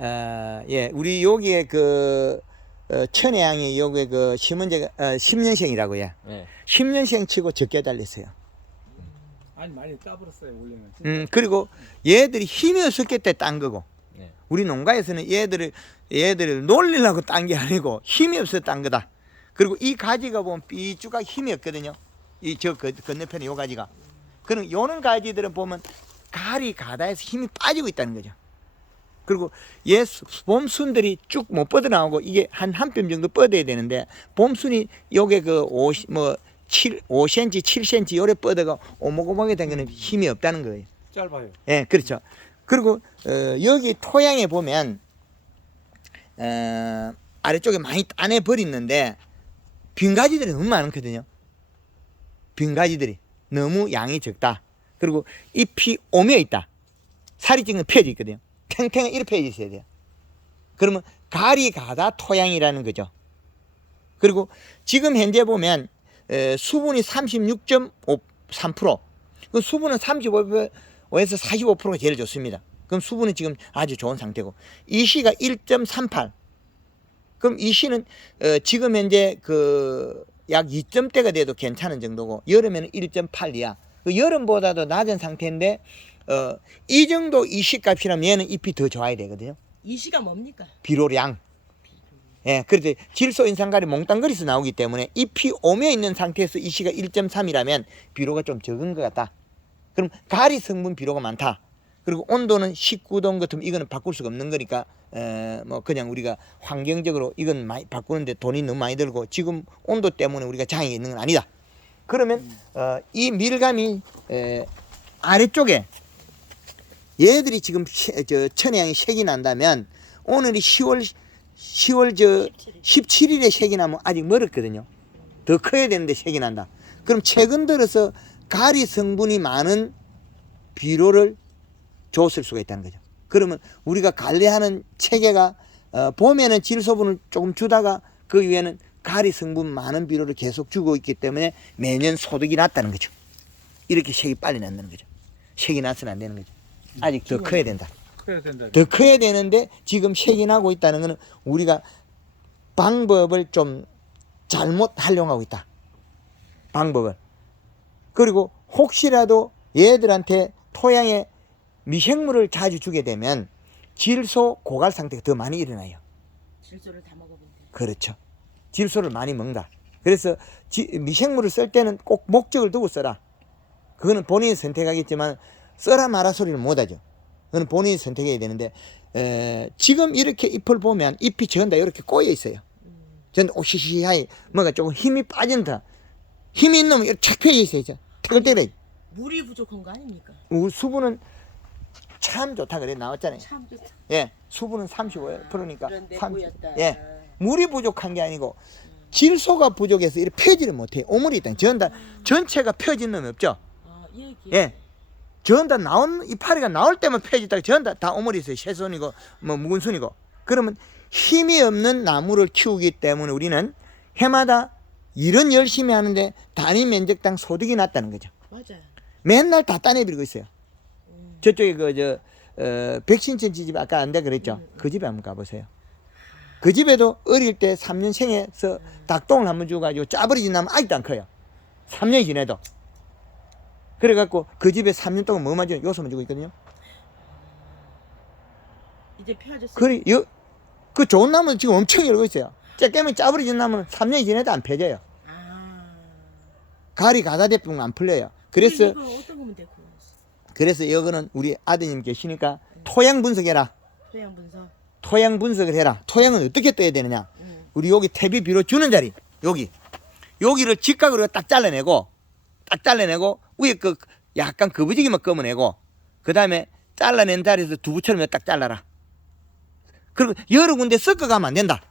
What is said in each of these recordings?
예, 우리 여기에 그 천혜향이 여기에 그 심은재가 10년생이라고요. 네. 10년생 치고 적게 달렸어요. 아니 많이 따버렸어요 원래는. 그리고 얘들이 힘이 없었기 때문에 딴 거고. 네. 우리 농가에서는 얘들을 놀리려고 딴 게 아니고 힘이 없어서 딴 거다. 그리고 이 가지가 보면 삐쭈가 힘이 없거든요. 이 저 건너편에 요 가지가. 그럼 요런 가지들은 보면 가리 가다해서 힘이 빠지고 있다는 거죠. 그리고 얘 봄순들이 쭉 못 뻗어나오고 이게 한 뼘 정도 뻗어야 되는데 봄순이 요게 그 5cm, 7cm 요래 뻗어가 오목오목하게 된 거는 힘이 없다는 거예요. 짧아요. 예, 그렇죠. 그리고 여기 토양에 보면 아래쪽에 많이 따내 버렸는데 빈 가지들이 너무 많거든요. 빈 가지들이 너무 양이 적다. 그리고 잎이 오며 있다. 살이 찌는 펴져 있거든요. 탱탱한 이렇게 펴져 있어야 돼요. 그러면 가리 가다 토양이라는 거죠. 그리고 지금 현재 보면 수분이 36.3%, 그 수분은 35에서 45%가 제일 좋습니다. 그럼 수분은 지금 아주 좋은 상태고, 이시가 1.38. 그럼 이시는 지금 현재 그 약 2점대가 돼도 괜찮은 정도고, 여름에는 1.8 이하. 그 여름보다도 낮은 상태인데 이 정도 이시 값이라면 얘는 잎이 더 좋아야 되거든요. 이시가 뭡니까? 비료량. 예, 그래서 질소 인산가리 몽땅거리서 나오기 때문에 잎이 오며 있는 상태에서 이시가 1.3이라면 비료가 좀 적은 것 같다. 그럼 가리 성분 비료가 많다. 그리고 온도는 19도 같으면 이거는 바꿀 수가 없는 거니까 뭐 그냥 우리가 환경적으로 이건 많이 바꾸는데 돈이 너무 많이 들고 지금 온도 때문에 우리가 장애가 있는 건 아니다. 그러면 이 밀감이 아래쪽에 얘들이 지금 천혜향이 색이 난다면 오늘이 10월 17일에 색이 나면 아직 멀었거든요. 더 커야 되는데 색이 난다. 그럼 최근 들어서 가리 성분이 많은 비료를 줬을 수가 있다는 거죠. 그러면 우리가 관리하는 체계가 봄에는 질소분을 조금 주다가 그 위에는 가리 성분 많은 비료를 계속 주고 있기 때문에 매년 소득이 낮다는 거죠. 이렇게 색이 빨리 난다는 거죠. 색이 나서는 안 되는 거죠. 아직 더 커야 된다. 커야 된다. 더 커야 되는데 지금 색이 나고 있다는 것은 우리가 방법을 좀 잘못 활용하고 있다. 방법을. 그리고 혹시라도 얘들한테 토양에 미생물을 자주 주게 되면 질소 고갈 상태가 더 많이 일어나요. 질소를 다 먹어본대. 그렇죠. 질소를 많이 먹는다. 그래서 미생물을 쓸 때는 꼭 목적을 두고 써라. 그거는 본인이 선택하겠지만 써라 마라 소리는 못하죠. 그건 본인이 선택해야 되는데 지금 이렇게 잎을 보면 잎이 전다 이렇게 꼬여 있어요. 전다 오시시하게 뭔가 조금 힘이 빠진다. 힘이 있는 놈은 이렇게 착 펴져 있어요. 태글태글해. 물이 부족한 거 아닙니까? 우리 수분은 참 좋다 그래 나왔잖아요. 참 좋다. 예, 수분은 35%니까. 그런데 보였다. 예, 물이 부족한 게 아니고 질소가 부족해서 이렇게 펴지를 못해요. 오물이 있다. 전다 전체가 펴진 놈이 없죠. 얘기. 예. 전다 나온 이파리가 나올 때만 펴지다가 전다 다 오물이 있어요. 새순이고 뭐 묵은 순이고. 그러면 힘이 없는 나무를 키우기 때문에 우리는 해마다 일은 열심히 하는데 단위 면적당 소득이 낮다는 거죠. 맞아요. 맨날 다 따내버리고 있어요. 저쪽에 백신천 집 아까 안돼 그랬죠. 그 집에 한번 가보세요. 그 집에도 어릴 때 3년 생에서 닭똥을 한번 주가지고 짜버리진 나면 아직도 안 커요. 3년이 지내도. 그래갖고 그 집에 3년 동안 뭐만 주는 요소만 주고 있거든요. 이제 펴졌어요. 그래, 그 좋은 나무는 지금 엄청 열고 있어요. 쬐깨면 짜버리진 나무는 3년이 지내도 안 펴져요. 가리 가다 대병 안 풀려요. 그래서 이거 어떤 거면 되고? 그래서 이거는 우리 아드님 계시니까 토양 분석해라. 토양 분석. 토양 분석을 해라. 토양은 어떻게 떠야 되느냐. 우리 여기 퇴비 비료 주는 자리 여기를 직각으로 딱 잘라내고 위에 그 약간 거부지기만 검어내고 그 다음에 잘라낸 자리에서 두부처럼 딱 잘라라. 그리고 여러 군데 섞어가면 안 된다.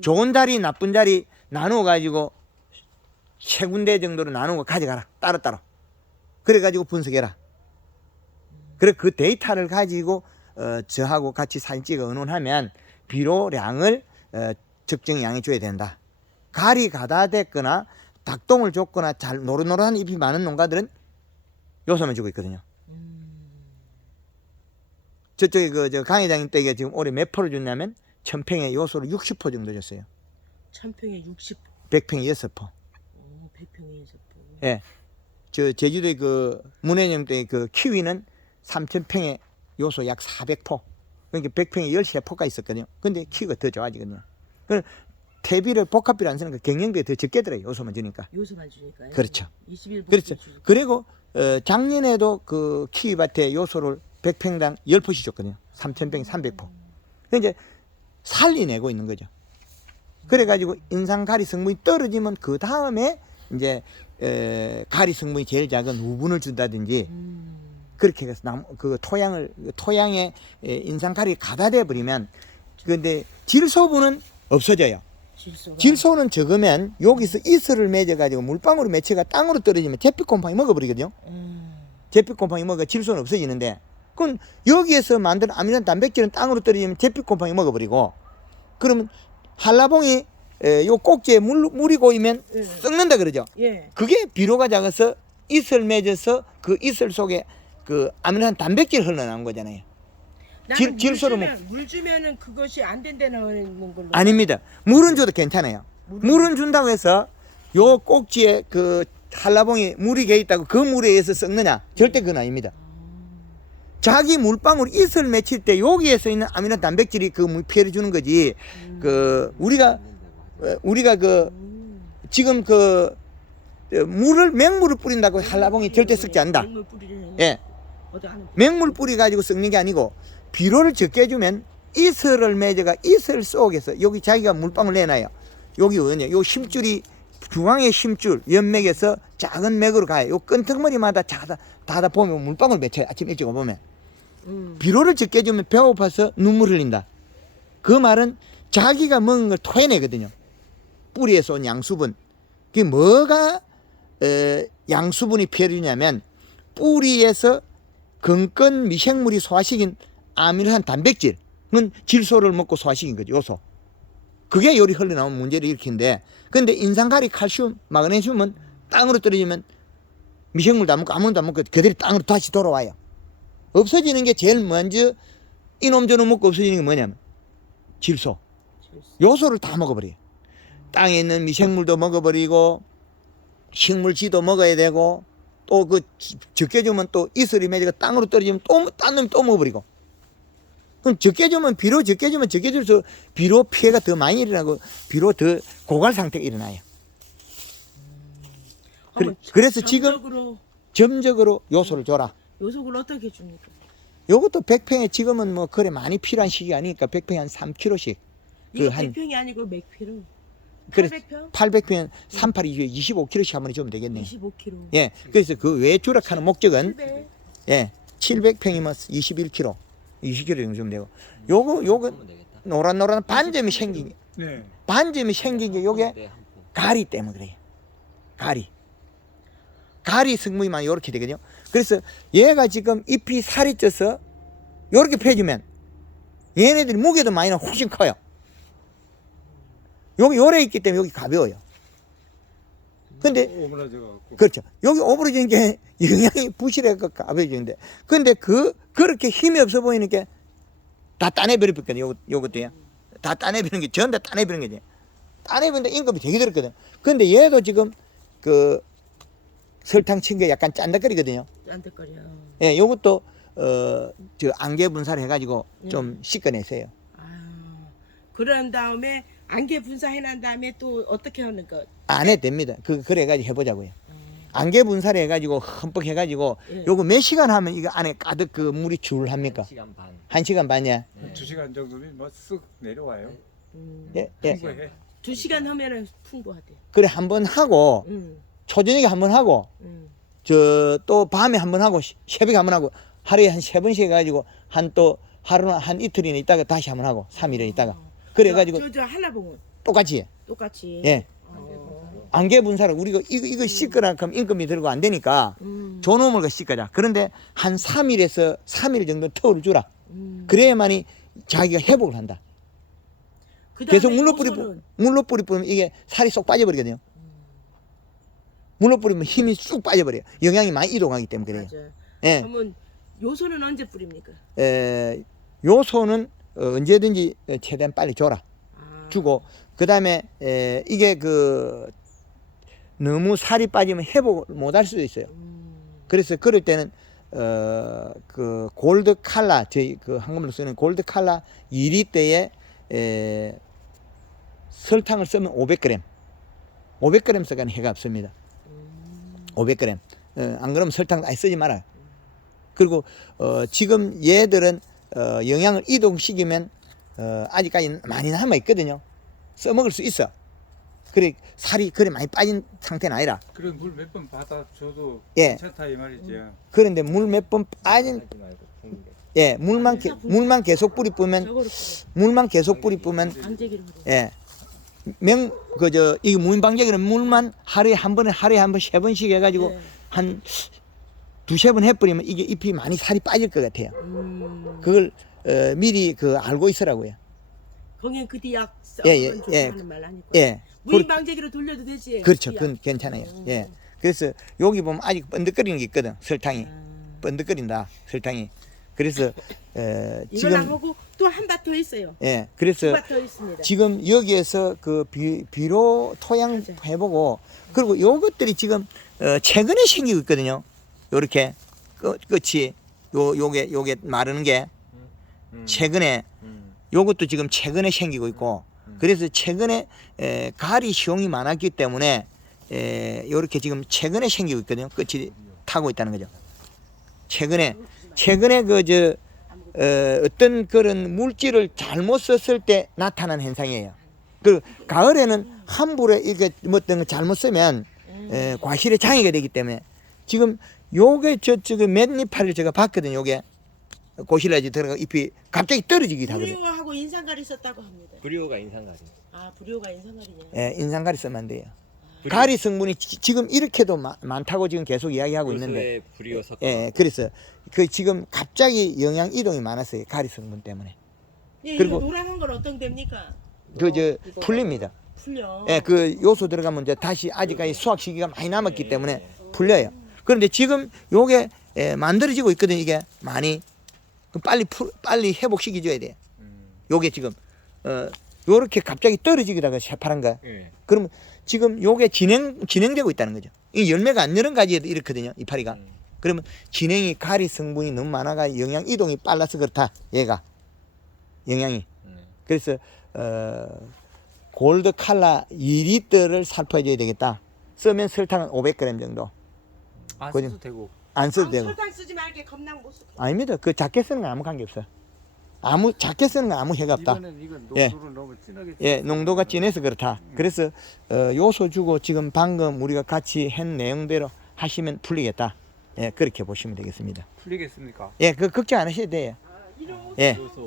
좋은 자리 나쁜 자리 나누어 가지고 세 군데 정도로 나누고 가져가라. 따로따로. 그래가지고 분석해라. 그래 그 데이터를 가지고 저하고 같이 사진 찍어 의논하면 비료량을 적정 양에 줘야 된다. 가리 가다 됐거나 닭똥을 줬거나 잘 노릇노릇한 잎이 많은 농가들은 요소만 주고 있거든요. 저쪽에 저 강 회장님 댁에 지금 올해 몇 포를 줬냐면 1000평에 요소를 60포 정도 줬어요. 1000평에 60. 100평에 6포. 100평에 6포. 예. 저 제주도의 그 문혜님 댁의 그 키위는 3000평에 요소 약 400포. 그러니까 100평에 13포가 있었거든요. 근데 키위가 더 좋아지거든요. 그 퇴비를 복합비를 안 쓰는 거 경영비가 더 적게 들어요. 요소만 주니까. 요소만 주니까요. 그렇죠. 21포. 그렇죠. 그리고 작년에도 그 키위밭에 요소를 100평당 10포씩 줬거든요. 3000평에 300포. 이제 살리내고 있는 거죠. 그래가지고 인상 가리 성분이 떨어지면 그 다음에 이제 가리 성분이 제일 작은 우분을 준다든지 그렇게 해서 그 토양에 인상 가리 가다돼 버리면 근데 질소분은 없어져요. 질소는 적으면 여기서 이슬을 맺어가지고 물방울이 맺혀가 땅으로 떨어지면 제피곰팡이 먹어버리거든요. 제피곰팡이 먹어 질소는 없어지는데 그럼 여기에서 만든 아미노 단백질은 땅으로 떨어지면 제피곰팡이 먹어버리고 그러면 한라봉이 요 꼭지에 물이 고이면 썩는다 그러죠. 예. 그게 비료가 작아서 이슬 맺어서 그 이슬 속에 그 아미노 단백질 흘러나온 거잖아요. 질소를 물 주면은 그것이 안 된다는 걸로. 아닙니다. 물은 줘도 괜찮아요. 물은 준다고 해서 요 꼭지에 그 한라봉이 물이 개 있다고 그 물에 의해서 썩느냐? 절대 그건 아닙니다. 자기 물방울 이슬 맺힐 때 여기에서 있는 아미노 단백질이 그 물 피해를 주는 거지. 그 우리가 그 지금 그 맹물을 뿌린다고 한라봉이 절대 썩지 않는다. 예. 맹물 뿌리 가지고 썩는 게 아니고 비료를 적게 주면 이슬을 맺어가 이슬 속에서 여기 자기가 물방울 내놔요. 여기 어디냐? 요 심줄이 중앙의 심줄 연맥에서 작은 맥으로 가요. 요 끈턱머리마다 닫아 보면 물방울 맺혀요. 아침 일찍 오보면 비료를 적게 주면 배고파서 눈물 흘린다. 그 말은 자기가 먹은 걸 토해내거든요. 뿌리에서 온 양수분. 그게 뭐가 양수분이 피해를 주냐면 뿌리에서 건건 미생물이 소화시킨 아미노산 단백질, 그건 질소를 먹고 소화시킨 거죠. 요소. 그게 요리 흘러나오는 문제를 일으키는데, 근데 인산가리, 칼슘, 마그네슘은 땅으로 떨어지면 미생물도 안 먹고 아무것도 안 먹고 그대로 땅으로 다시 돌아와요. 없어지는 게 제일 먼저 이놈 저놈 먹고 없어지는 게 뭐냐면 질소. 요소를 다 먹어버려요. 땅에 있는 미생물도 먹어버리고 식물지도 먹어야 되고 또 그 적게 주면 또 이슬이 맺어가 땅으로 떨어지면 또 딴 놈이 또 먹어버리고 그럼 적게 주면 비료 적게 주면 적게 줄수록 비료 피해가 더 많이 일어나고 비료 더 고갈 상태가 일어나요. 그래서 지금 점적으로 요소를 줘라. 요소를 어떻게 줍니까? 요것도 100평에 지금은 뭐 그래 많이 필요한 시기 아니니까 100평에 한 3kg씩. 이게 100평이 아니고 몇 kg? 그래 800평? 800평 38이 25kg씩 한번 주면 되겠네요. 25kg. 예. 그래서 그 외 주락하는 목적은 700. 예. 700평이면 21kg. 20kg 정도 주면 되고. 요거 노란노란 반점이 생긴 게 네. 반점이 생긴 게 요게 가리 때문에 그래요. 가리 성분이 많이 요렇게 되거든요. 그래서 얘가 지금 잎이 살이 쪄서 요렇게 펴주면 얘네들이 무게도 많이 나고 훨씬 커요. 여기 요래 있기 때문에 여기 가벼워요. 근데 오므라져갖고. 그렇죠. 여기 오므라지는 게 영양이 부실해서 가벼워지는데 근데 그렇게 힘이 없어 보이는 게 다 따내버렸거든요. 요것도요. 다 따내버리는 게 전부 다 따내버리는 거지. 따내버리는데 임금이 되게 들었거든. 근데 얘도 지금 그 설탕 친 게 약간 짠득거리거든요. 짠득거려. 예, 요것도 저 안개 분사를 해가지고 좀 씻어내세요. 그런 다음에 안개 분사해 난 다음에 또 어떻게 하는 거? 안 해도 됩니다. 그래가지고 해보자고요. 안개 분사를 해가지고 흠뻑 해가지고 예. 요거 몇 시간 하면 이거 안에 가득 그 물이 줄 합니까? 1시간 반. 1시간 반이야. 2시간 정도면 뭐 쓱 내려와요. 예, 예. 풍부해. 2시간 하면은 풍부하대. 그래 한번 하고 초저녁에 한번 하고 저 또 밤에 한번 하고 새벽에 한번 하고 하루에 한 3번씩 해가지고 한 또 하루나 한 이틀이나 있다가 다시 한번 하고 3일은 있다가 그래가지고 저 한라봉은 똑같이 해. 똑같이. 예. 안개 분사를 우리가 이거 씻거나 그럼 임금이 들고 안 되니까 저놈을 가 씻거자. 그런데 한 3일에서 3일 정도 터울을 주라. 그래야만이 자기가 회복을 한다. 계속 물로 뿌리면 이게 살이 쏙 빠져버리거든요. 물로 뿌리면 힘이 쑥 빠져버려요. 영양이 많이 이동하기 때문에 그래요. 맞아. 예. 그러면 요소는 언제 뿌립니까? 요소는 언제든지 최대한 빨리 줘라. 아. 주고 그다음에 이게 그 너무 살이 빠지면 회복을 못할 수도 있어요. 그래서 그럴 때는 그 골드 칼라 저희 그 한국말로 쓰는 골드 칼라 2리터에 설탕을 쓰면 500g 500g 써가는 해가 없습니다. 500g 안 그러면 설탕 아예 쓰지 말아요. 그리고 지금 얘들은 영양을 이동시키면 아직까지 많이 남아 있거든요. 써먹을 수 있어. 그래 살이 그래 많이 빠진 상태는 아니라. 그런 물 몇 번 받아줘도 예. 괜찮다 이 말이죠. 그런데 물 몇 번 빠진 물만 계속 뿌리 뿌면 저거를 뿌려. 물만 계속 뿌리 뿌면 방제기로 뿌려. 예. 이 무인방제기는 물만 하루에 한 번, 3번씩 해가지고 네. 한 두세 번 해버리면 이게 잎이 많이 살이 빠질 것 같아요. 그걸 미리 알고 있으라고요. 거기엔 그 뒤약 예, 썩은 예, 좋다는 말 하니까. 예. 무인 방제기로 돌려도 되지. 그렇죠. 뒤약. 그건 괜찮아요. 예. 그래서 여기 보면 아직 번득거리는 게 있거든. 설탕이. 번득거린다. 설탕이. 그래서 이걸 지금 하고 또 한 밭 더 있어요. 예. 그래서 두 밭 더 있습니다. 지금 여기에서 그 비료 토양 맞아요. 해보고 그리고 요것들이 지금 최근에 생기고 있거든요. 요렇게 끝이 요게 마르는 게 최근에 요것도 지금 최근에 생기고 있고 그래서 최근에 가을이 시용이 많았기 때문에 요렇게 지금 최근에 생기고 있거든요. 끝이 타고 있다는 거죠. 최근에 어떤 그런 물질을 잘못 썼을 때 나타난 현상이에요. 그 가을에는 함부로 이게 뭐 어떤 거 잘못 쓰면 과실의 장애가 되기 때문에 지금 요게 지금 맨잎파를 제가 봤거든요. 요게 고실라지 들어가 잎이 갑자기 떨어지기도 하거든요. 불효하고 인상가리 썼다고 합니다. 불효가 인상가리. 아 불효가 인상가리냐? 예, 인상가리 쓰면 안 돼요. 가리 성분이 지금 이렇게도 많다고 지금 계속 이야기하고 있는데 불효 섞어. 예, 그래서 그 지금 갑자기 영양 이동이 많았어요. 가리 성분 때문에. 예, 그리고- 이거 노란한 건 어떤 됩니까? 이거 풀립니다. 풀려. 예, 그 요소 들어가면 이제 다시 아직까지 수확 시기가 많이 남았기 때문에 풀려요. 그런데 지금 요게 만들어지고 있거든요. 이게 많이 그럼 빨리 회복시켜 줘야 돼요. 요게 지금 요렇게 갑자기 떨어지기다가 새파란 거. 예. 그러면 지금 요게 진행되고 있다는 거죠. 이 열매가 안 여는 가지에도 이렇거든요. 이파리가. 그러면 진행이 가리 성분이 너무 많아가 영양 이동이 빨라서 그렇다. 얘가 영양이. 그래서 골드 칼라 2리터를 살포해줘야 되겠다. 쓰면 설탕은 500g 정도. 안 그죠? 써도 되고. 안 써도 되고. 설탕 쓰지 말게 겁나 못 써. 아닙니다. 그 작게 쓰는 건 아무 관계 없어요. 작게 쓰는 건 아무 해가 없다. 이건 예. 농도를 너무 진하게. 예, 농도가 진해서 그렇다. 그래서 요소 주고 지금 방금 우리가 같이 한 내용대로 하시면 풀리겠다. 예, 그렇게 보시면 되겠습니다. 풀리겠습니까? 예, 그 걱정 안 하셔도 돼요. 이런 예, 요소.